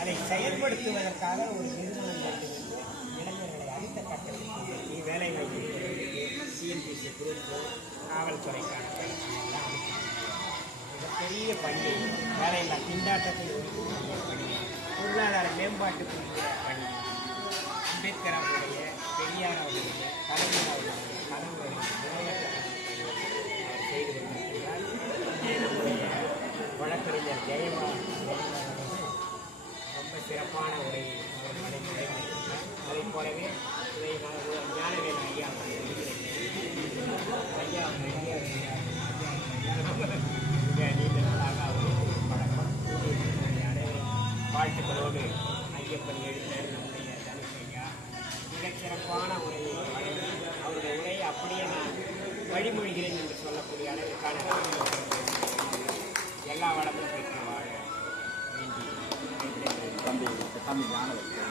அதை செயல்படுத்துவதற்காக ஒரு நிறுவனம் வைத்திருந்து இளைஞர்களை அடுத்த கட்டத்துக்கு வேலை வாய்ப்பு சிஎன்பிசி குரூப்பு காவல்துறைக்கான பயிற்சியெல்லாம் மிகப்பெரிய பணி, வேலையில்லா திண்டாட்டத்தில் இருக்கக்கூடிய பணி, பொருளாதார மேம்பாட்டுக்குரிய பணி, அம்பேத்கர் அவருடைய, பெரியார் அவருடைய, கலைஞர் அவருடைய கனவுகளை நிறைவேற்ற செய்து கொண்டிருக்கிறார். நம்முடைய வழக்கறிஞர் ஜெயமா ரொம்ப சிறப்பான உரையை அவர் நடைபெற்றிருக்கிறார். அதை போலவே இதை ஞானவேல் ஐயா ஐயா நீண்ட நாளாக அவருடைய பழக்கம் வாழ்த்துக்களோடு ஐயப்பன் எழுதினர் நம்முடைய தனிப்பையா மிகச்சிறப்பான உரையை வழங்கி அவருடைய உரையை அப்படியே நான் வழிமொழிகிறேன் என்று சொல்லக்கூடிய அளவிற்கான எல்லா வளமும் பெற்று வாழ வேண்டி தம்பி ஞானவேல்